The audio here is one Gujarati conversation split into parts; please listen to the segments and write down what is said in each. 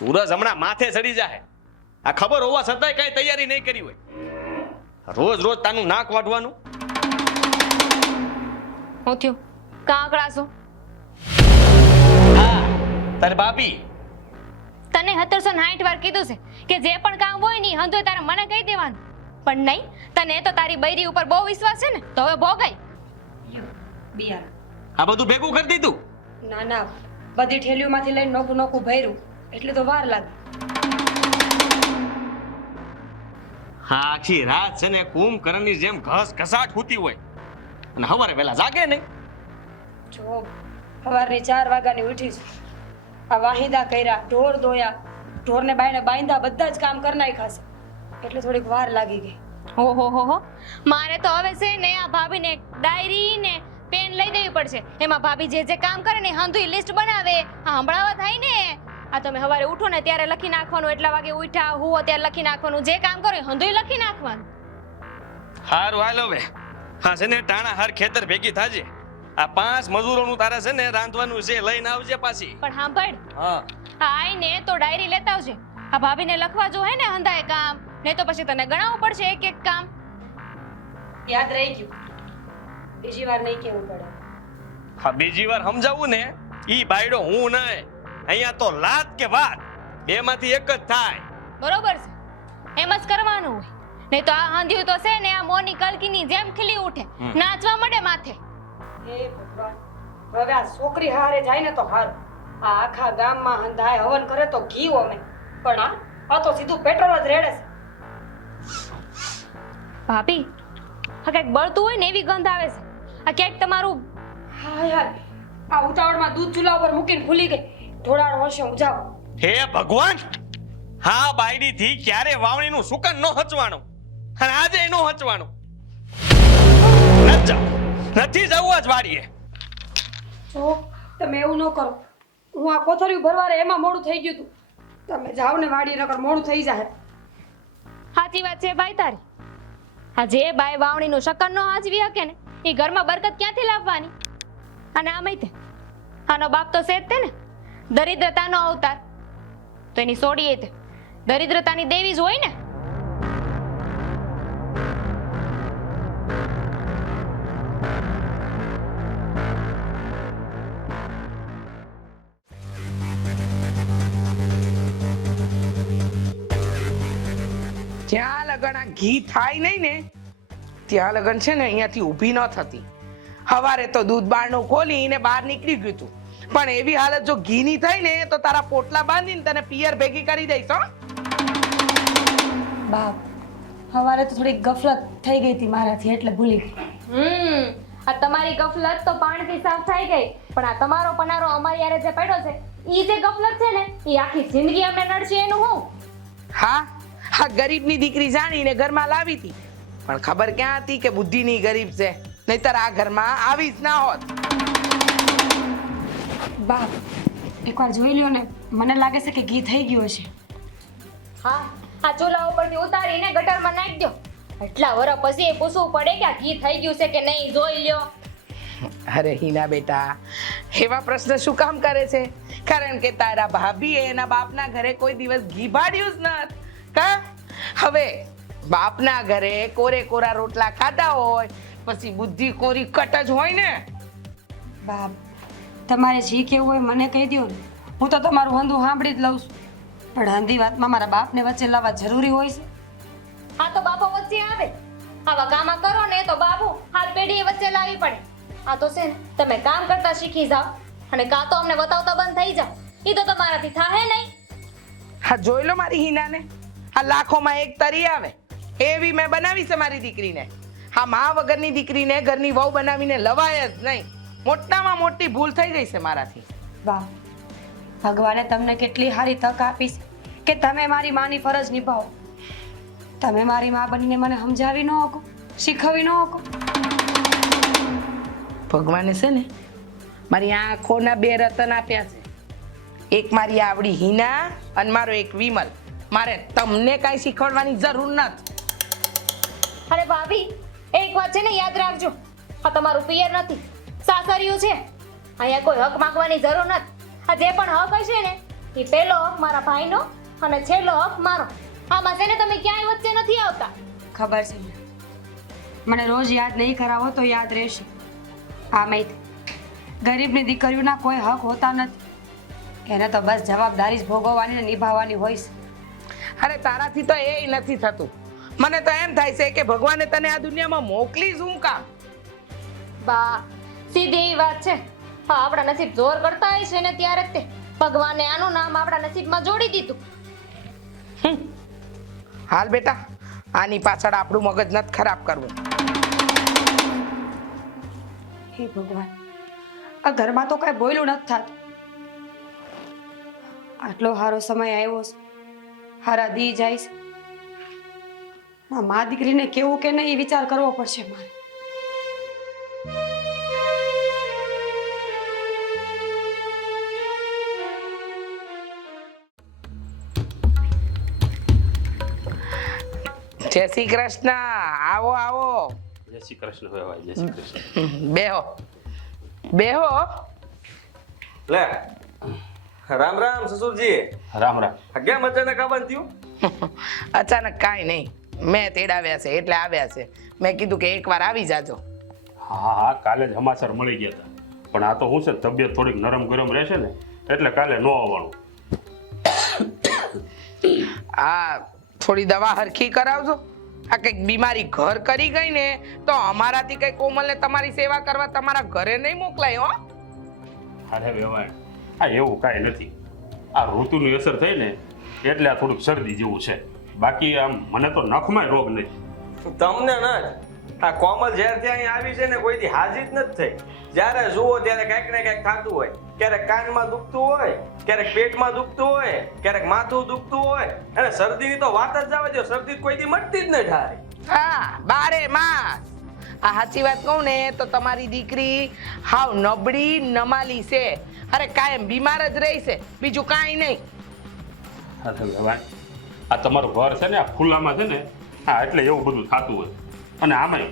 સૂરજ હમણાં માથે ચડી જાય. આ ખબર હોવા છતાંય કઈ તૈયારી નહીં કરી હોય. રોજ રોજ તાનું નાક વાઢવાનું. હું થયું કાંકડાસો હા તારે ભાભી તને 1760 વાર કીધું છે કે જે પણ કામ હોય ને હંધોય તારે મને કહી દેવાનું, પણ નહીં, તને તો તારી બૈરી ઉપર બહુ વિશ્વાસ છે ને, તો હવે ભોગાય. આ બધું ભેગું કરી દીધું? ના ના, બધી ઠેલીઓમાંથી લઈને નોખું નોખું ભર્યું એટલે તો વાર લાગે. હા આખી રાત છે ને કુંભકર્ણની જેમ ઘસ ઘસાટ હોતી હોય અને સવારે વહેલા જાગે નહીં. જો સવારની 4 વાગ્યાની ઉઠી છું, આ વાહિદા કર્યા, ઢોર દોયા, ઢોરને બાયને બાંધ્યા, બધા જ કામ કરી નાખ્યા છે એટલે થોડીક વાર લાગી ગઈ. હો મારે તો હવે છે ને આ ભાભીને ડાયરી ને પેન લઈ દેવી પડશે. એમાં ભાભી જે જે કામ કરે ને હંધુય લિસ્ટ બનાવે, આ હંભળાવા થાય ને. આ તમે સવારે ઉઠો ને ત્યારે લખી નાખવાનું, એટલા વાગે ઉઠ્યા હું ત્યારે લખી નાખવાનું, જે કામ કરો હંધુય લખી નાખવાનું. હારું હાલો હવે. હા છે ને ટાણા હાર ખેતર ભેગી થાજે. આ 5 મજૂરોનું તારે છે ને રાંધવાનું છે, લઈને આવજે પાછી. પણ સાંભળ, હા આઈને તો ડાયરી લેતા આવજે. આ ભાભીને લખવા જો હે ને હંધાય કામ, નહીં તો પછી તને ગણાવવું પડશે એક એક કામ. યાદ રહી ગયું, બીજી વાર નહીં કેવું પડે. હા બીજી વાર સમજાવું ને, ઈ બાયડો હું નહીં. અહીંયા તો લાત કે વાત બેમાંથી એક જ થાય. બરોબર છે, એમ જ કરવાનું હોય. નહીં તો આ હાંધ્યું તો છે ને આ મોની કલકીની જેમ ખીલી ઉઠે, નાચવા મળે માથે. હે ભગવાન, હવે આ છોકરી હારે જાય ને તો હારું. આ આખા ગામમાં હંધાય હવન કરે તો ઘી ઓમે, પણ આ તો સીધું પેટ્રોલ જ રેડે છે. ભાભી, આ કંઈક બળતું હોય ને એવી ગંધ આવે છે. આ ક્યાંક તમારું હા યાર, આ ઉતાવળમાં દૂધ ચૂલા ઉપર મૂકીને ભૂલી ગઈ. ઢોળાનો હશે હું જાઉં. હે ભગવાન, હા બાયડી થી ક્યારે વાવણીનું સુકન નો હચવાનું અને આજે નો હચવાનું. નથી જવું આજ વાડીએ. જો તમે એવું ન કરો, હું આ કોથળીઓ ભરવારે એમાં મોડું થઈ ગયું હતું. તમે જાઓ ને વાડી, નકર મોડું થઈ જાય. સાચી વાત છે ભાઈ તારી. આ જે બાય વાવણીનું શકન નો હાજવી હકે ને, એ ઘરમાં બરકત ક્યાંથી લાવવાની? અને આમય તે આનો બાપ તો છે જ તે ને, દરિદ્રતાનો અવતાર. તો એની સોડીએ તે દરિદ્રતાની દેવી જ હોય ને. જ્યાં લગન આ ઘી થાય નહીં ને ત્યાં લગન છે ને અહીંયાથી ઊભી ન થતી. સવારે તો દૂધ બારણું ખોલીને બહાર નીકળી ગયું તું, પણ એવી હાલત જો ઘીની થઈ ને તો તારા પોટલા બાંધીને તને પિયર ભેગી કરી દઈશ. હો બાપ, સવારે તો થોડી ગફલત થઈ ગઈ હતી મારાથી એટલે ભૂલી ગઈ. આ તમારી ગફલત તો પાણીથી સાફ થઈ ગઈ, પણ આ તમારો પનારો અમારી યારે જે પડ્યો છે, ઈ જે ગફલત છે ને, ઈ આખી જિંદગી અમને નડશે એનું હું. હા, આ ગરીબની દીકરી જાણીને ઘરમાં લાવી હતી, પણ ખબર ક્યાં હતી કે બુદ્ધિની ગરીબ છે, નહીતર આ ઘરમાં આવી જ ના હોત. બાપ, એકવાર જોઈ લ્યો ને, મને લાગે છે કે ઘી થઈ ગયું હશે. હા, આ ચૂલા ઉપરથી ઉતારીને ગટરમાં નાખી દો. એટલા વર પછી એ પૂછવું પડે કે આ ઘી થઈ ગયું છે કે નહીં, જોઈ લ્યો. અરે હિના બેટા, એવા પ્રશ્ન શું કામ કરે છે? કારણ કે તારા ભાભીએ એના બાપના ઘરે કોઈ દિવસ ઘી બાળ્યું જ નથી. કા હવે બાપના ઘરે કોરે કોરા રોટલા ખાધા હોય પછી બુદ્ધિ કોરી કટ જ હોય ને. બાપ, તમારે જે કેવું હોય મને કહી દો ને, હું તો તમારું હંધું સાંભળી જ લઉં છું. પણ હંધી વાતમાં મારા બાપને વચ્ચે લાવવા જરૂરી હોય છે? આ તો બાપો વચ્ચે આવે. આવા કામ કરો ને તો બાપુ હાથ પેઢીએ વચ્ચે લાવી પડે. આ તો છે ને, તમે કામ કરતા શીખી જાઓ અને કાં તો અમને બતાવતા બંધ થઈ જાઓ. એ તો તમારાથી થાહે નહીં. હા જોઈ લો મારી હિનાને, આ લાખોમાં એક તરી આવે એવી મેં બનાવી છે મારી દીકરીને. હા, મા વગરની દીકરીને ઘરની વહુ બનાવીને લવાય જ નહીં. મોટામાં મોટી ભૂલ થઈ ગઈ છે મારાથી. વાહ, ભગવાને તમને કેટલી સારી તક આપી છે કે તમે મારી માની ફરજ નિભાવો. તમે મારી માં બનીને મને સમજાવી ન શકો, શીખવી ન શકો. ભગવાને છે ને મારી આંખોના 2 રતન આપ્યા છે, એક મારી આવડી હિના અને મારો એક વિમલ. મારે તમને કાંઈ શીખવાડવાની જરૂર નથી. અરે ભાભી, એક વાત છે ને યાદ રાખજો, આ તમારું પિયર નથી, સાસરિયું છે. અહીંયા કોઈ હક માંગવાની જરૂર નથી. આ જે પણ હક હશે ને એ પહેલો હક મારા ભાઈનો અને છેલ્લો હક મારો. આમાં છે ને તમે ક્યાંય વચ્ચે નથી આવતા. ખબર છે મને રોજ યાદ નહીં કરાવો તો યાદ રહેશે. હા મૈત, ગરીબની દીકરીઓના કોઈ હક હોતા નથી. એને તો બસ જવાબદારી જ ભોગવવાની ને નિભાવવાની હોય છે. અરે તારાથી તો એ નથી થતું. મને તો એમ થાય છે કે ભગવાને તને આ દુનિયામાં મોકલી શું કામ? બા સીધી એવી વાત છે. હા, આપણા નસીબ જોર કરતા હોય છે ને ત્યારે જ તે ભગવાને આનું નામ આપણા નસીબમાં જોડી દીધું. હાલ બેટા, આની પાછળ આપણું મગજ નથી ખરાબ કરવું. હે ભગવાન, આ ઘરમાં તો કઈ બોયલું નથી થતું. આટલો સારો સમય આવ્યો છે, હારા દી જાય છે. આ મા દીકરીને કેવું કે નહીં એ વિચાર કરવો પડશે મારે. જય શ્રી કૃષ્ણ. આવો આવો. જય શ્રી કૃષ્ણ ભાઈ, જય શ્રી કૃષ્ણ. બેહો બેહો. લે રામ રામ સસુરજી. રામ રામ. આ કેમ અચાનક આવવાનું થયું? અચાનક કાંઈ નહીં, મેં તેડાવ્યા છે એટલે આવ્યા છે. મેં કીધું કે એકવાર આવી જાજો. હા હા, કાલે જ સમાચાર મળી ગયા હતા, પણ આ તો શું છે, તબિયત થોડીક નરમ ગરમ રહેશે ને એટલે કાલે ન આવવાનું. આ થોડી દવા હરખી કરાવજો. આ કંઈક બીમારી ઘર કરી ગઈ ને તો અમારાથી કઈ કોમલને તમારી સેવા કરવા તમારા ઘરે નહીં મોકલાય હો. અરે વેવાય, આ એવું કાંઈ નથી. આ ઋતુની અસર થઈ ને એટલે આ થોડુંક શરદી જેવું છે. બાકી આમ મને તો નખમાંય રોગ નથી. તમને ન જ. આ કોમલ જ્યારથી અહીં આવી છે ને કોઈથી હાજી જ નથી થઈ. જ્યારે જુઓ ત્યારે કંઈક ને કંઈક થતું હોય. ક્યારેક કાનમાં દુખતું હોય, ક્યારેક પેટમાં દુખતું હોય, ક્યારેક માથું દુખતું હોય. અને શરદીની તો વાત જ જવા દો, શરદી કોઈથી મટતી જ ન થાય. હા, બારે માસ. આ સાચી વાત કહું ને તો તમારી દીકરી હાવ નબળી નમાલી છે. અરે કાયમ બીમાર જ રહી છે, બીજું કાંઈ નહીં. અરે વેવાય, આ તમારું ઘર છે ને આ ખુલ્લામાં છે ને, હા એટલે એવું બધું થતું હોય. અને આમાંય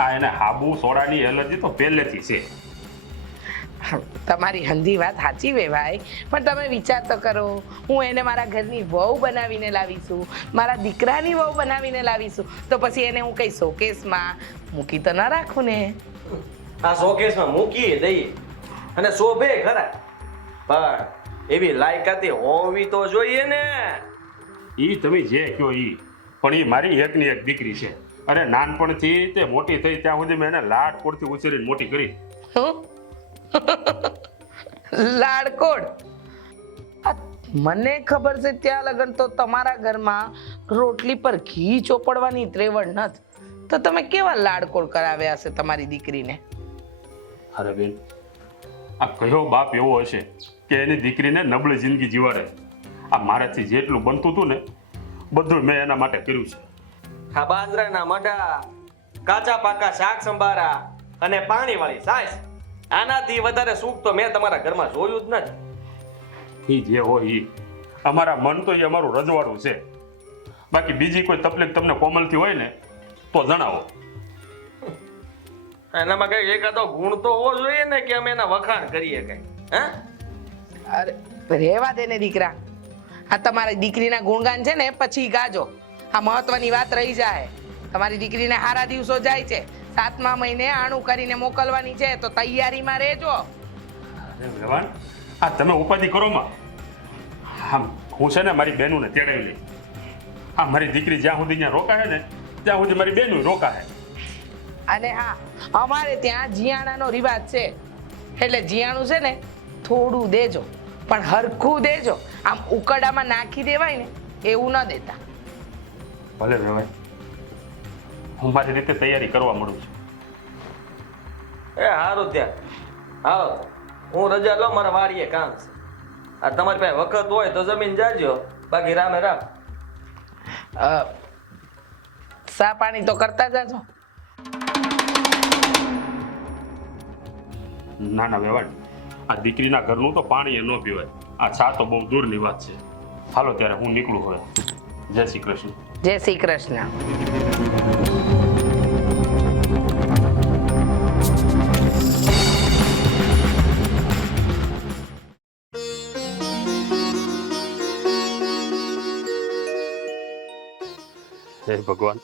આ એને હાબુ સોડાની એલર્જી તો પહેલેથી છે. તમારી હંધી વાત સાચી વેવાય, પણ તમે વિચાર તો કરો, હું એને મારા ઘરની વહુ બનાવીને લાવીશું, મારા દીકરાની વહુ બનાવીને લાવીશું, તો પછી એને હું કઈ શોકેસમાં મૂકી તો ના રાખું ને. આ શોકેસમાં મૂકી દઈએ અને શોભે ખરા, પણ એવી લાયકાતી હોવી તો જોઈએ ને. ઈ તમે જે કહો ઈ, પણ ઈ મારી એકની એક દીકરી છે. અરે નાનપણથી તે મોટી થઈ ત્યાં સુધી મેં એને લાડકોડથી ઉછેરીને મોટી કરી. હું? લાડકોડ? આ મને ખબર છે ત્યાં લગન તો તમારા ઘરમાં રોટલી પર ઘી ચોપડવાની ત્રેવડ નથી, તો તમે કેવા લાડકોડ કરાવ્યા હશે તમારી દીકરીને? અરે બેન, આ કયો બાપ એવો હશે કે એની દીકરીને નબળી જિંદગી જીવાડે? આ મારાથી જેટલું બનતું હતું ને બધું મેં એના માટે કર્યું છે. આ બાજરાના મઢા, કાચા પાકા શાક સંભારા અને પાણીવાળી છાશ, આનાથી વધારે સુખ તો મેં તમારા ઘરમાં જોયું જ નથી. એ જે હોય એ અમારા મન તો એ અમારું રજવાડું છે. બાકી બીજી કોઈ તકલીફ તમને કોમલથી હોય ને તો જણાવો. એનામાં કઈ એકાદો ગુણ તો હોવો જોઈએ ને કે અમે એના વખાણ કરીએ કઈ. હે? અરે રેવા દે ને દીકરા, આ તમારી દીકરીના ગુણગાન છે ને પછી ગાજો. આ મહત્વની વાત રહી જાય. તમારી દીકરીને હારા દિવસો જાય છે, 7મા મહિને આણું કરીને મોકલવાની છે, તો તૈયારીમાં રહેજો. અરે વેવાણ, આ તમે ઉપાધિ કરો માં. આમ હું છે ને મારી બહેનોને તેડાવી લઈ. આ મારી દીકરી જ્યાં સુધી ત્યાં રોકાય ને ત્યાં સુધી મારી બહેનો રોકાય. અને હા, અમારે ત્યાં જીયાણાનો રિવાજ છે, એટલે જીયાણું છે ને થોડું દેજો, પણ હરખું દેજો. આમ ઉકડામાં નાખી દેવાય ને એવું ન દેતા. ભલે વેવાય, હું મારી રીતે તૈયારી કરવા મળું છું. એ હારું ત્યાં હાલો, હું રજા લો, મારા વાડીએ કામ છે. આ તમારી પાસે વખત હોય તો જમીન જાજો, બાકી રામે રામ. સા પાણી તો કરતા જાજો. ના ના વેવાણ, આ દીકરીના ઘરનું તો પાણી એ ન પીવાય. આ ચા તો બહુ દૂરની વાત છે. હાલો ત્યારે હું નીકળું હવે. જય શ્રી કૃષ્ણ. જય શ્રી કૃષ્ણ. હે ભગવાન,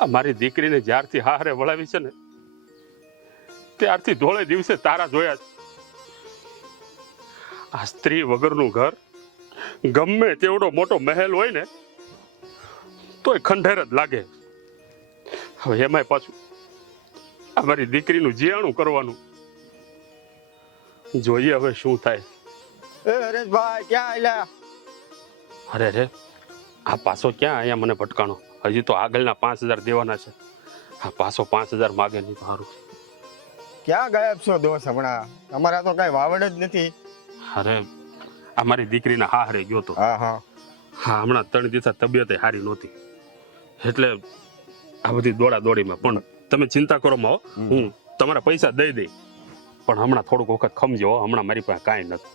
આ મારી દીકરીને જ્યારથી હારે વળાવી છે ને ત્યારથી ધોળે દિવસે તારા જોયા છે. આ સ્ત્રી વગરનું ઘર ગમે તેવડો મોટો મહેલ હોય ને તોય ખંડેર જ લાગે. હવે એમાંય પાછું આ મારી દીકરીનું જીયાણું કરવાનું. જોઈએ હવે શું થાય. એ હરેશભાઈ ક્યાં આયલા? અરે રે, આ પાછો ક્યાં અહીંયા મને ભટકાણો? હજી તો આગળના 5000 દેવાના છે. આ પાછો 5000 માગે નહીં તો સારું. ક્યાં ગાયબ છો દોસ્ત હમણાં? અમારા તો કઈ વાવડ જ નથી. અરે આ મારી દીકરીના હારે ગયો તો. હા હા હા, હમણાં 3 દિવસ તબિયત સારી નહોતી એટલે આ બધી દોડા દોડીમાં. પણ તમે ચિંતા કરો માં, હું તમારા પૈસા દઈ દઈ, પણ હમણાં થોડુંક વખત ખમજો. હમણાં મારી પાસે કાંઈ નથી.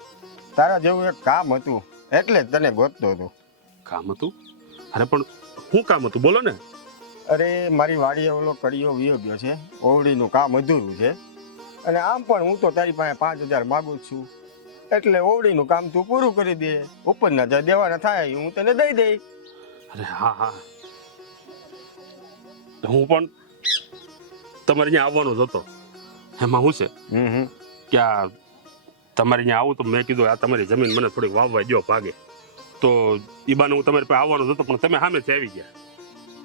તારા જેવું એક કામ હતું એટલે જ તને ગોતતો હતો. કામ હતું? અરે પણ શું કામ હતું બોલો ને. અરે મારી વાડીએ ઓલો કડીયો વિયો ગયો છે, ઓવડીનું કામ અધૂરું છે, અને આમ પણ હું તો તારી પાસે 5000 માગું છું, એટલે ઓવડીનું કામ તું પૂરું કરી દે. ઉપરના જે દેવાના થાય હું તને દઈ દઈ. અરે હા હા, હું પણ તમારે ત્યાં આવવાનો જ હતો. એમાં શું છે કે આ તમારે ત્યાં આવું તો મેં કીધું આ તમારી જમીન મને થોડીક વાવવા દો ભાગે, તો ઈ બાને હું તમારી પાસે આવવાનો જ હતો, પણ તમે સામેથી આવી ગયા.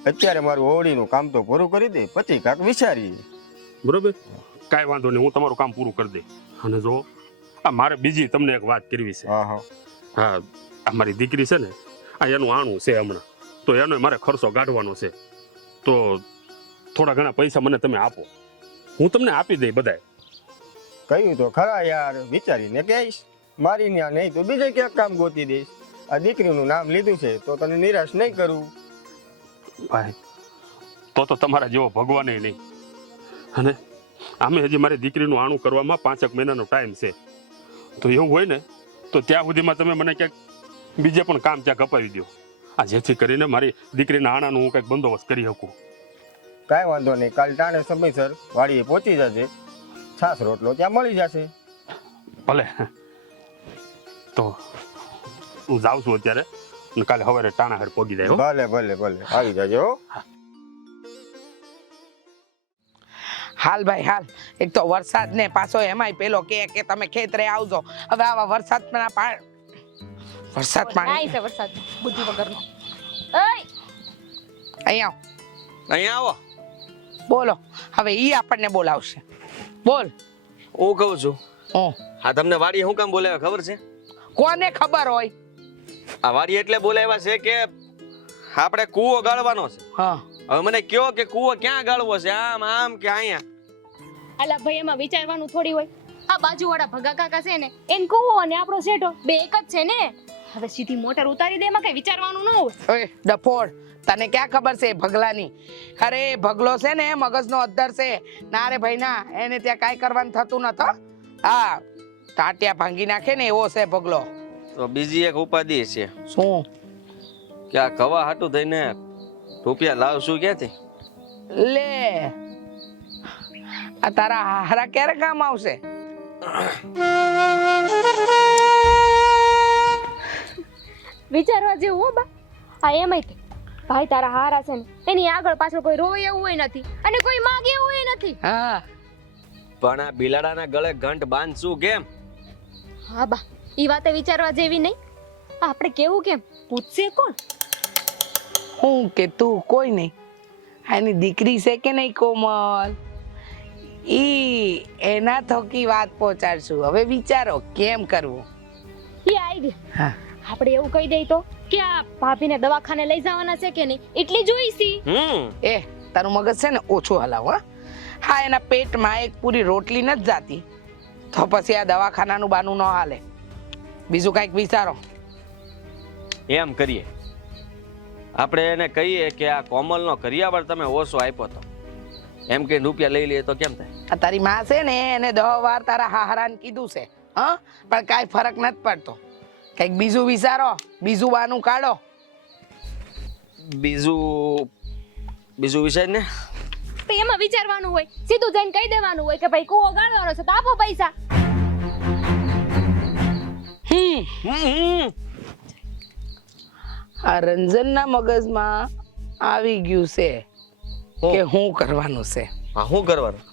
અત્યારે મારું ઓવડીનું કામ તો પૂરું કરી દે, પછી કાંક વિચારીએ. બરોબર, કાંઈ વાંધો નહીં, હું તમારું કામ પૂરું કરી દઈ. અને જો આ મારે બીજી તમને એક વાત કરવી છે. હા હા હા, આ મારી દીકરી છે ને, આ એનું આણું છે હમણાં, તો એનો મારે ખર્ચો કાઢવાનો છે. તો થોડા ઘણા પૈસા મને તમે આપો, હું તમને આપી દઈ બધાય. કહ્યું તો ખરા યાર, વિચારીને કહીશ. મારી ત્યાં નહીં તો બીજે ક્યાંક કામ ગોતી દઈશ. આ દીકરીનું નામ લીધું છે તો તને નિરાશ નહીં કરું. ભાઈ તો તમારા જેવો ભગવાન નહીં. અને આમે હજી મારી દીકરીનું આણું કરવામાં 5 મહિનાનો ટાઈમ છે. તો એવું હોય ને તો ત્યાં સુધીમાં તમે મને ક્યાંક બીજે પણ કામ ત્યાં કપાવી દો, આ જેથી કરીને મારી દીકરીના આણાનું હું કંઈક બંદોબસ્ત કરી શકું. કાંઈ વાંધો નહીં, કાલ ટાણે સમયસર વાડીએ પહોંચી જશે. છાસ રોટલો ત્યાં મળી જશે. ભલે, તો હું જાઉં છું અત્યારે, અને કાલે સવારે ટાણા હાર પહોંચી જાય. હો? ભલે ભલે ભલે, આવી જાજો. હાલ ભાઈ હાલ, એક તો વરસાદ ને પાછો એમાંય પેલો કે તમે ખેતરે આવજો. હવે આવા વરસાદ પાણી નાઈ છે વરસાદ બુદ્ધિ વગરનો. ઓય અહીંયા આવ. અહીંયા આવો. બોલો, હવે ઈ આપણને બોલાવશે. બોલ. હું કહું છું, હું હા તમને વાડી શું કામ બોલાવ્યા ખબર છે? કોને ખબર હોય? આ વાડી એટલે બોલાવ્યા છે કે આપણે કૂવો ગાળવાનો છે. હા, હવે મને કયો કે કૂવો ક્યાં ગાળવો છે, આમ આમ કે અહીંયા? અલા ભાઈ, એમાં વિચારવાનું થોડી હોય. આ બાજુવાળા ભગા કાકા છે ને, એન કૂવો અને આપણો શેઠો બે એક જ છે ને. હવે સીધી મોટર ઉતારી દે, એમાં કઈ વિચારવાનું ન હોય. ઓય ડફોડ, તને ક્યાં ખબર છે ભગલાની? અરે ભગલો છે ને મગજનો અદ્ધર છે. ના રે ભાઈ ના, એને ત્યાં કાંઈ કરવાનું થતું નતો. હા, ટાટિયા ભાંગી નાખે ને એવો છે ભગલો. તો બીજી એક ઉપાધિ છે શું? કે આ કવા હાટું થઈને રૂપિયા લાવશું ક્યાંથી? લે, આ તારા હારા ક્યારે કામ આવશે? વિચારવા જેવું હો બા. આ એમાંય તે ભાઈ તારા હારા છે ને, એની આગળ પાછળ કોઈ રોવે એવું હોય નથી અને કોઈ માગે એવું હોય નથી. હા, પણ આ બિલાડાના ગળે ઘંટ બાંધશું કેમ? હા બા, ઈ વાતે વિચારવા જેવી નહીં. આપણે કેવું કેમ પૂછશે કોણ? હું કે તું કોઈ નહીં. આની દીકરી છે કે નહીં કોમલ, ઈ એના થકી વાત પહોંચાડશું. હવે વિચારો કેમ કરવું. ઈ આઈડિયા. હા, આપણે એવું કહી દઈ તો કે આ ભાભીને દવાખાને લઈ જવાના છે કે નહીં એટલી જોઈશી. એ તારું મગજ છે ને ઓછું હલાવ. હા, એના પેટમાં એક પૂરી રોટલી નથી જાતી તો પછી આ દવાખાનાનું બાનું ન હાલે. બીજું કાંઈક વિચારો. એમ કરીએ, આપણે એને કહીએ કે આ કોમલનો કરિયાવર તમે ઓછો આપ્યો તો, એમ કે રૂપિયા લઈ લઈએ તો કેમ થાય? આ તારી માં છે ને, એને 10 વાર તારા હાહરાને કીધું છે, હા, પણ કાંઈ ફરક નથી પડતો. કંઈક બીજું વિચારો, બીજું બાનું કાઢો. બીજું વિષય ને તો એમાં વિચારવાનું હોય, સીધું જઈને કહી દેવાનું હોય કે ભાઈ કૂવો ગાળવાનો છે તો આપો પૈસા. આ રંજનના મગજમાં આવી ગયું છે કે હું કરવાનું છે. હા, શું કરવાનું?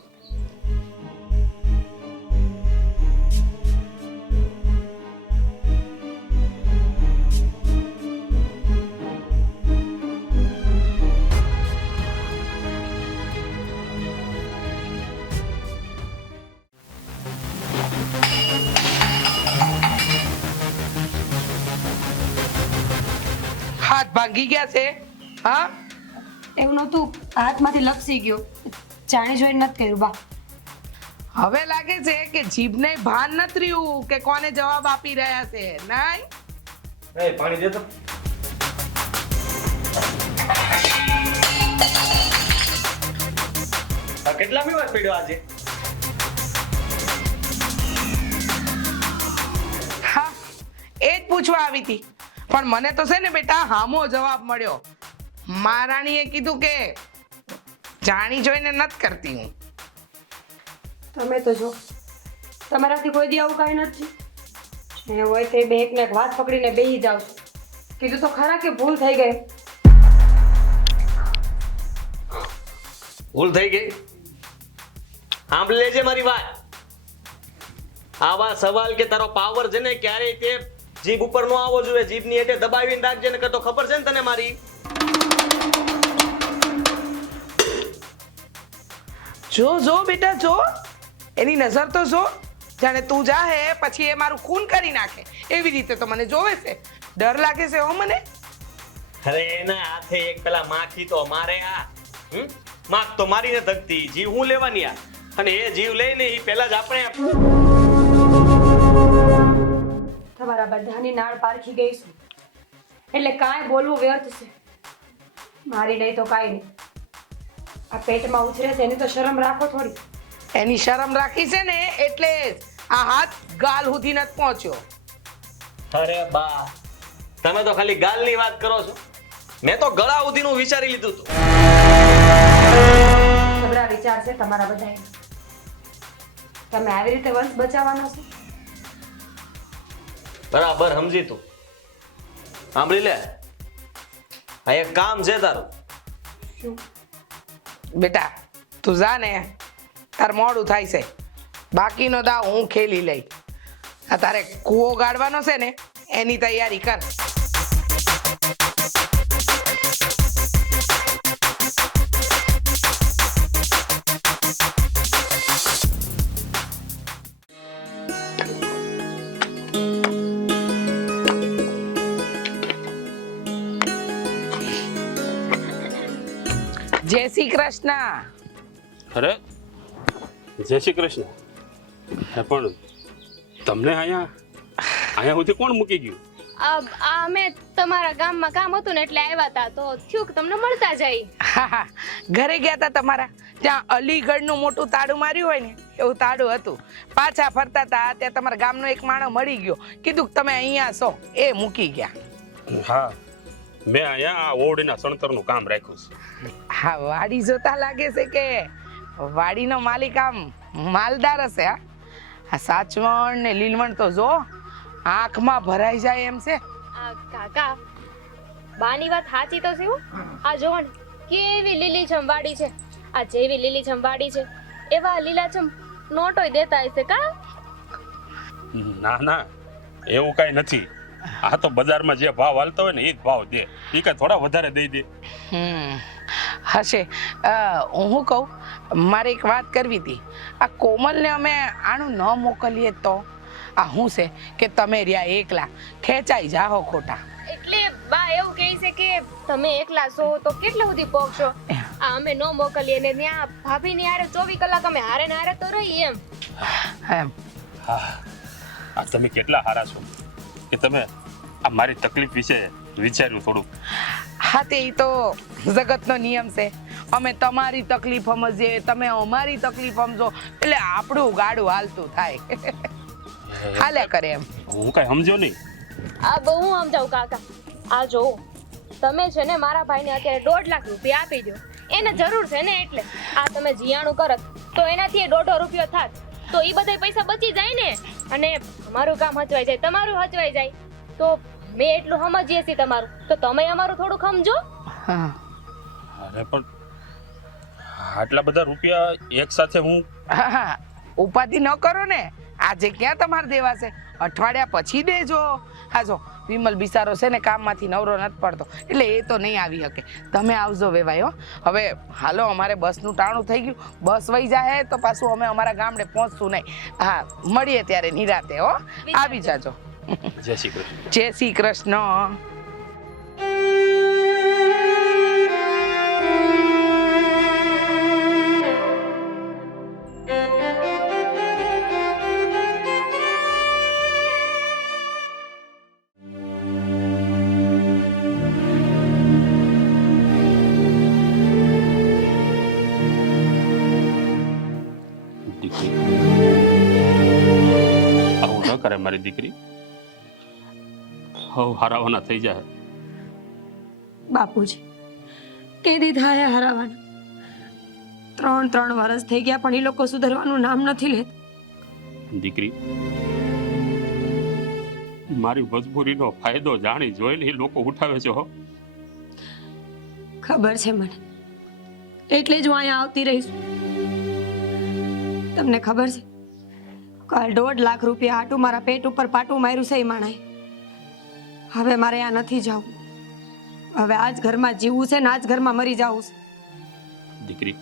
હાથ ભાંગી ગયા છે. હા, એવું નહોતું, હાથમાંથી લપસી ગયો. જાણી જોઈને નથી કર્યું બા. હવે લાગે છે કે જીભને ભાન નથી રહ્યું કે કોને જવાબ આપી રહ્યા છે. નહીં, એ પાણી દે તો. આ કેટલા મીવાર પડ્યો આજે? હા, એ જ પૂછવા આવી હતી. પણ મને તો છે ને બેટા હામો જવાબ મળ્યો. મહારાણીએ કીધું કે જાણી જોઈને નથી કરતી હું. તમે તો જો, તમારાથી કોઈ દી આવું કાંઈ નથી. જે હોય તે બે એકને એક વાત પકડીને બેસી જાવ છો. કીધું તો ખરા કે ભૂલ થઈ ગઈ. ભૂલ થઈ ગઈ. સાંભળી લેજે મારી વાત. આવા સવાલ કે તારો પાવર છે ને ક્યારેય તે જીભ ઉપર નો આવવો જોઈએ. જીભની એટલે દબાવીને રાખજે ને તો ખબર છે ને તને મારી. જો જો બેટા જો, એની નજર તો જો. જાણે તું જાહે પછી એ મારું ખૂન કરી નાખે એવી રીતે તો મને જોવે છે. ડર લાગે છે હો મને. અરે એના હાથે એક પેલા માખી તો મારે આ માખ તો મારીને ધકતી. જીવ હું લેવાની આ? અને એ જીવ લઈને એ પહેલા જ આપણે તમારા બધાની નાળ પારખી ગઈ છું. એટલે કાંઈ બોલવું વ્યર્થ છે. મારી નહીં તો કાંઈ નહીં. આ પેટમાં ઉછરે છે એની તો શરમ રાખો થોડી. એની શરમ રાખી છે ને એટલે જ આ હાથ ગાલ સુધી નથી પહોંચ્યો. અરે બા, તમે તો ખાલી ગાલની વાત કરો છો. મેં તો ગળા સુધીનું વિચારી લીધું હતું. જબરા વિચાર છે તમારા બધાએ. તમે આવી રીતે વંશ બચાવવાનો છો. બરાબર સમજી તું. સાંભળી લે, આ એક કામ છે તારું. શું? બેટા તું જા ને, તાર મોડું થાય છે. બાકીનો દાવ હું ખેલી લઈ. આ તારે કૂવો ગાળવાનો છે ને એની તૈયારી કર. જય શ્રી કૃષ્ણ. અરે જય શ્રી કૃષ્ણ. હે પણ તમને અહીંયા સુધી કોણ મૂકી ગયું? અમે તમારા ગામમાં કામ હતું ને એટલે આવ્યા હતા તો થયું કે તમને મળતા જાય. હા હા, ઘરે ગયા હતા તમારા. ત્યાં અલીગઢનું મોટું તાળું માર્યું હોય ને એવું તાળું હતું. પાછા ફરતા હતા ત્યાં તમારા ગામનો એક માણસ મળી ગયો. કીધું કે તમે અહીંયા છો, એ મૂકી ગયા. હા, મેં અહીંયા આ ઓરડીના સણતરનું કામ રાખ્યું છે. હા, વાડી જોતા લાગે છે કે વાડીનો માલિક આમ માલદાર હશે. આ સાચવણ ને લીલવણ તો જો આંખમાં ભરાઈ જાય એમ છે. કાકા, બાની વાત સાચી તો છે હો. આ જોવો ને કેવી લીલીછમ વાડી છે. આ જેવી લીલીછમ વાડી છે એવા લીલાછમ નોટોય દેતા હશે કા? ના ના, એવું કઈ નથી. આ તો બજારમાં જે ભાવ હાલતો હોય ને એ જ ભાવ દે. એ કઈ થોડા વધારે દઈ દે. હશે. હું કહું, મારે એક વાત કરવી હતી. આ કોમલને અમે આનું ન મોકલીએ તો? આ શું છે કે તમે રહ્યા એકલા ખેંચાઈ જાહો ખોટા. એટલે બા એવું કહે છે કે તમે એકલા છો તો કેટલા સુધી પહોંચશો. આ અમે ન મોકલીએ ને ત્યાં ભાભીની હારે 24 કલાક અમે હારે ને હારે તો રહી એમ. હા, આ તમે કેટલા હારા છો કે તમે આ મારી તકલીફ વિશે વિચાર્યું થોડું. હા, તે ઈ તો જગતનો નિયમ છે. અમે તમારી તકલીફ સમજીએ, તમે અમારી તકલીફ સમજો એટલે આપણું ગાડું હાલતું થાય. હાલ્યા કરે એમ. હું કઈ સમજો નહીં. આ બહુ સમજાવું કાકા. આ જો તમે છે ને મારા ભાઈને અત્યારે 1.5 લાખ રૂપિયા આપી દો. એને જરૂર છે ને એટલે આ તમે જીયાણું કરત તો એનાથી 1.5 રૂપિયો થાત તો એ બધા પૈસા બચી જાય ને. અને અમારું કામ હચવાઈ જાય, તમારું હચવાઈ જાય તો મેં એટલું સમજીએ છીએ તમારું, તો તમે અમારું થોડું સમજો. હા અરે પણ આટલા બધા રૂપિયા એક સાથે હું હા, ઉપાધિ ન કરો ને. આજે ક્યાં તમારે દેવા છે? અઠવાડિયા પછી દેજો. હા જો વિમલ બિચારો છે ને કામમાંથી નવરો નથી પડતો, એટલે એ તો નહીં આવી શકે. તમે આવજો વેવાય હો. હવે હાલો, અમારે બસનું ટાણું થઈ ગયું. બસ વહી જાય તો પાછું અમે અમારા ગામડે પહોંચશું નહીં. હા, મળીએ ત્યારે નિરાતે હો. આવી જાજો. જય શ્રી કૃષ્ણ. જય શ્રી કૃષ્ણ. દીકરી આવું ન કરે મારી દીકરી. હવે હારાવાના થઈ જાય. બાપુજી કેદી થાય હરાવાના? 3 વર્ષ થઈ ગયા પણ એ લોકો સુધરવાનું નામ નથી લેતા. દીકરી મારી મજબૂરીનો ફાયદો જાણી જોઈને એ લોકો ઉઠાવે છે હો. ખબર છે મને, એટલે જ હું અહીંયા આવતી રહીશ. તમને ખબર છે, કાલ 1.5 લાખ રૂપિયા આટું મારા પેટ ઉપર પાટું માર્યું છે એ માણાએ. હવે મારે આ નથી જવું. હવે આ જ ઘરમાં જીવવું છે ને આ જ ઘરમાં મરી જવું છે. દીકરી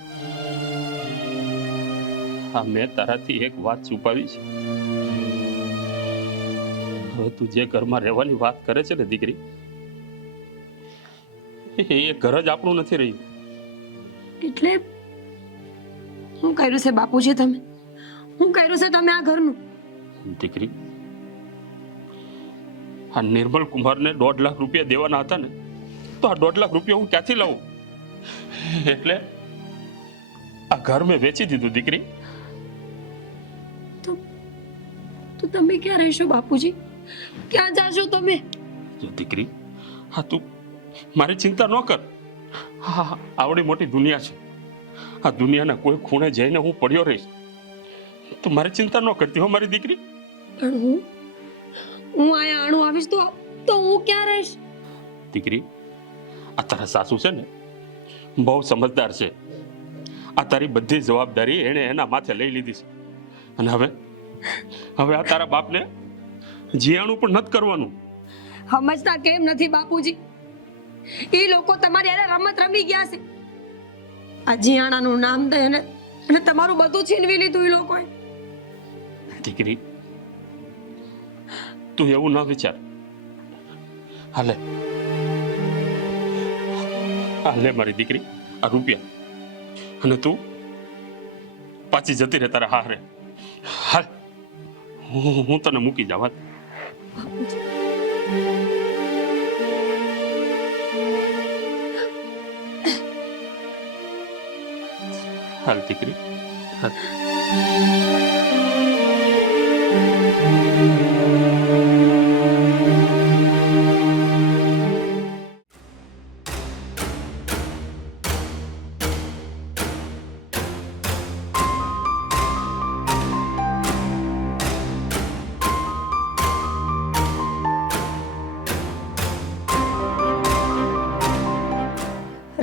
હા, મેં તારાથી એક વાત છુપાવી છે. હવે તું જે ઘરમાં રહેવાની વાત કરે છે ને દીકરી, એ ઘર જ આપણું નથી રહ્યું. એટલે શું કર્યું છે બાપુજી તમે? શું કર્યું છે તમે આ ઘરનું? દીકરી આ નિર્મલ કુમારને 1.5 લાખ રૂપિયા દેવાના હતા ને, તો આ 1.5 લાખ રૂપિયા હું ક્યાંથી લાવું? એટલે આ ઘર મેં વેચી દીધું દીકરી. તો તમે ક્યાં રહેશો બાપુજી? ક્યાં જાશો તમે? જો દીકરી હા, તું મારી ચિંતા ન કર. હા, આવડી મોટી દુનિયા છે. આ દુનિયાના કોઈ ખૂણે જઈને હું પડ્યો રહીશ. તું મારી ચિંતા ન કરતી હો મારી દીકરી. પણ હું અહીંયા આણું આવીશ તો હું ક્યાં રહીશ? દીકરી આ તારા સાસુ છે ને બહુ સમજદાર છે. આ તારી બધી જવાબદારી એણે એના માથે લઈ લીધી છે. અને હવે આ તારા બાપને જીયાણું પણ નથી કરવાનું. સમજતા કેમ નથી બાપુજી? એ લોકો તમારી હારે રમત રમી ગયા છે. આ જીયાણાનું નામ દે અને તમારું બધું છીનવી લીધું એ લોકોએ. દીકરી તું એવું ના વિચાર. હાલે મારી દીકરી આ રૂપિયા, અને તું પાછી જતી રહે તારા હારે. હાલ હું તને મૂકી જાવ. હાલ દીકરી હાલ.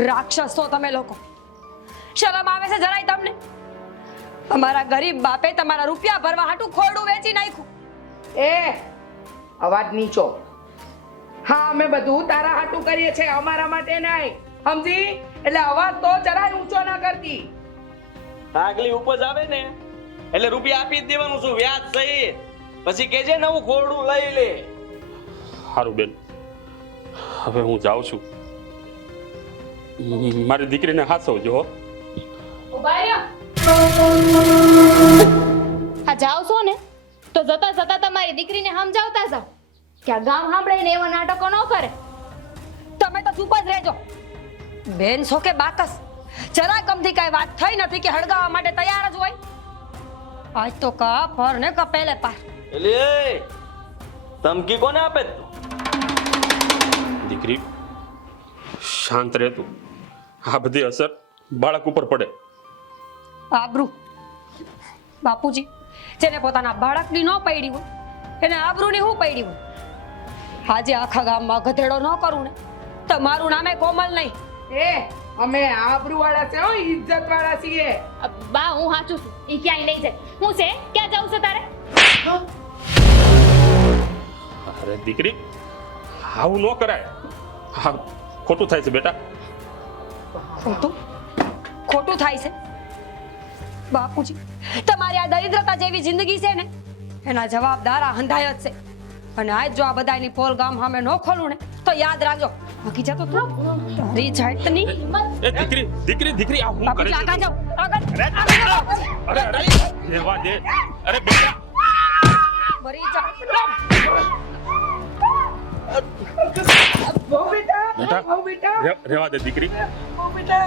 રાક્ષસ છો તમે લોકો. શરમ આવે છે જરાય તમને? અમારા ગરીબ બાપે તમારા રૂપિયા ભરવા હાટું ખોરડું વેચી નાખ્યું. એ અવાજ નીચો. હા, અમે બધું તારા હાટું કરીએ છીએ, અમારા માટે નહીં. સમજી? એટલે અવાજ તો જરાય ઊંચો ના કરતી. આગલી ઉપજ આવે ને એટલે રૂપિયા આપી જ દેવાનું છું, વ્યાજ સહિત. પછી કેજે નવું ખોરડું લઈ લે. સારું બેન, હવે હું જાઉં છું. મારી દીકરીને હાચવજો હો. ઉભા રહ્યો. આ જાવ છો ને તો જતા જતા તમારી દીકરીને સમજાવતા જાવ કે આ ગામ સાંભળીને એવા નાટકો ન કરે. તમે તો ચૂપ જ રહેજો. બેન છો કે બાકસ, જરા કમથી કઈ વાત થઈ નથી કે હળગાવવા માટે તૈયાર જ હોય. આજ તો કા પર ને કપેલે પાર. એટલે ધમકી કોને આપે તું? દીકરી શાંત રહે તું. આ બધી અસર બાળક ઉપર પડે. આબરૂ બાપુજી, જેને પોતાના બાળકની ન પડી હોય એને આબરૂની શું પડી હોય? આજે આખા ગામમાં ગધેડો ન કરું ને તો મારું નામે કોમલ નહીં. એ અમે આબરૂવાળા છે હો, ઇજ્જતવાળા છીએ. બા હું સાચું છું એ ક્યાંય નહીં જાય. હું છે ક્યાં જાઉં છે તારે? અરે દીકરી આવું ન કરાય. હા ખોટું થાય છે બેટા. ખોટું થાય છે બાપુજી. તમારી આ દરિદ્રતા જેવી જિંદગી છે ને એના જવાબદાર આ હંધાય જ છે. અને આજ જો આ બધાની પોલ ગામ સામે ન ખોલું ને તો યાદ રાખજો બાકી જતો તું તારી જાતની. એ દીકરી દીકરી દીકરી આ હું કરે બાપુજી છે આગળ જાઓ આગળ. અરે અરે રહેવા દે. અરે બેટા મરી જા. બહુ બેટા, બેટા. બહુ બેટા, રહેવા દે દીકરી. બહુ બેટા.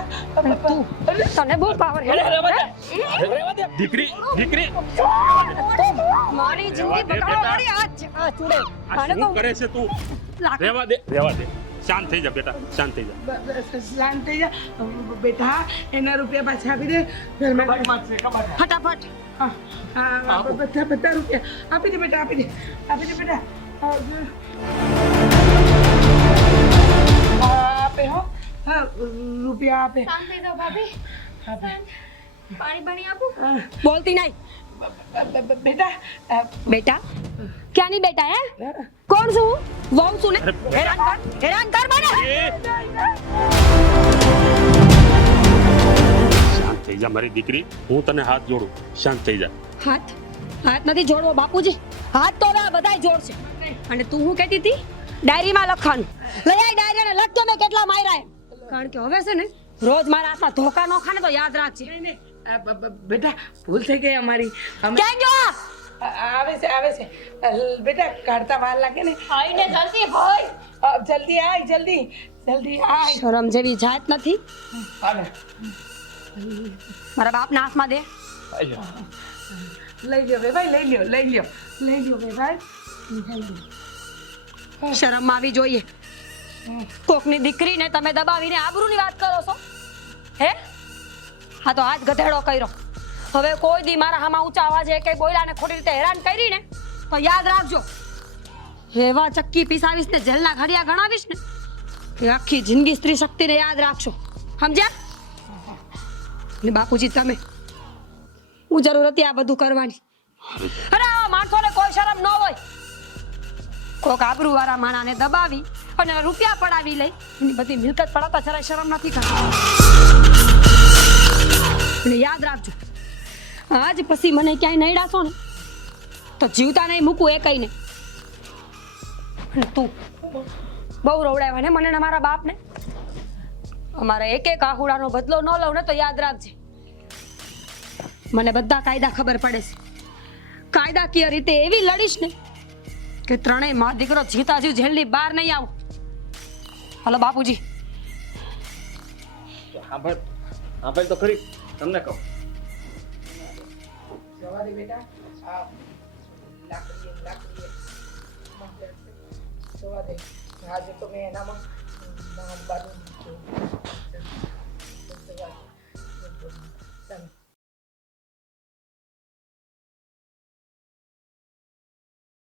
તને બહુ પાવર હે દીકરી દીકરી મારી જિંદગી બગાડવા વાળી આ ચૂડે. આ આને શું તો કરે છે તું? રહેવા દે રહેવા દે. શાંત થઈ જા બેટા શાંત થઈ જા. શાંત થઈ જા. બેટા એના રૂપિયા પાછા આપી દે. ઘરમાં ફટાફટ. હા, હા, બધા રૂપિયા આપી દે બેટા, આપી દે, આપી દે બેટા. આપે હો. હા, રૂપિયા આપે. શાંત થઈ જાઓ ભાભી. પાણી પાણી આપું? બોલતી નહીં. બેટા બેટા ક્યાંની બેટા હે? કોણ છું? વહુ છું ને. હેરાન કર મને. શાંત થઈ જા મારી દીકરી. હું તને હાથ જોડું. શાંત થઈ જા. હાથ નથી જોડવો બાપુજી. હાથ તો હવે આ બધાય જોડશે. અને તું શું કહેતી હતી? ડાયરીમાં લખવાનું. લઈ આય ડાયરી અને લખતો મેં કેટલા માર્યા એમ. કારણ કે હવે છે ને રોજ મારા હાથમાં ધોકા ન ખાને તો યાદ રાખજે. બેટા ભૂલ થઈ ગઈ અમારી. ક્યાં ગયો? આવે છે, આવે છે. બેટા કાઢતા વાર લાગે ને. આવીને જલ્દી ભાઈ. જલ્દી આય, જલ્દી જલ્દી આય. શરમ જેવી જાત નથી. હાલે. મારા બાપના હાથમાં દે. લઈ લ્યો ભાઈ, લઈ લ્યો, લઈ લ્યો, લઈ લ્યો ભાઈ. શરમ આવી જોઈએ. કોકની દીકરીને તમે દબાવીને આબરૂની વાત કરો છો હે? હા તો આજ ગધેડો કર્યો. હવે કોઈ દી મારા હામાં ઊંચા અવાજે કઈ બોલ્યા ને ખોટી રીતે હેરાન કરી ને તો યાદ રાખજો. એવા ચક્કી પીસાવીશ ને જેલના ઘડિયા ગણાવીશ ને એ આખી જિંદગી સ્ત્રી શક્તિને યાદ રાખશો. સમજ્યા? ને બાપુજી તમે હું જરૂર હતી આ બધું કરવાની. અરે આવા માણસોને કોઈ શરમ ન હોય. કોક આબરૂવાળા માણાને દબાવી અને રૂપિયા પડાવી લઈ એની બધી મિલકત પડાવતા જરાય શરમ નથી કરતા. અને યાદ રાખજો આજ પછી મને ક્યાંય નડ્યાશો ને તો જીવતા નહીં મૂકું એ કહીને. અને તું બહુ રવડાવ્યા ને મને ને મારા બાપને. અમારા એક એક આહુડાનો બદલો ન લઉં ને તો યાદ રાખજે. મને બધા કાયદા ખબર પડે છે. કાયદાકીય રીતે એવી લડીશ ને કે ત્રણેય માં દીકરો જીતા જીવ જેલની બહાર નહીં આવું. હલો બાપુજી. હા તો ખરી તમને કહું. જવા દે બેટા. આ લાકડી જવા દે. આજે તો મેં એનામાં નામ બાંધું.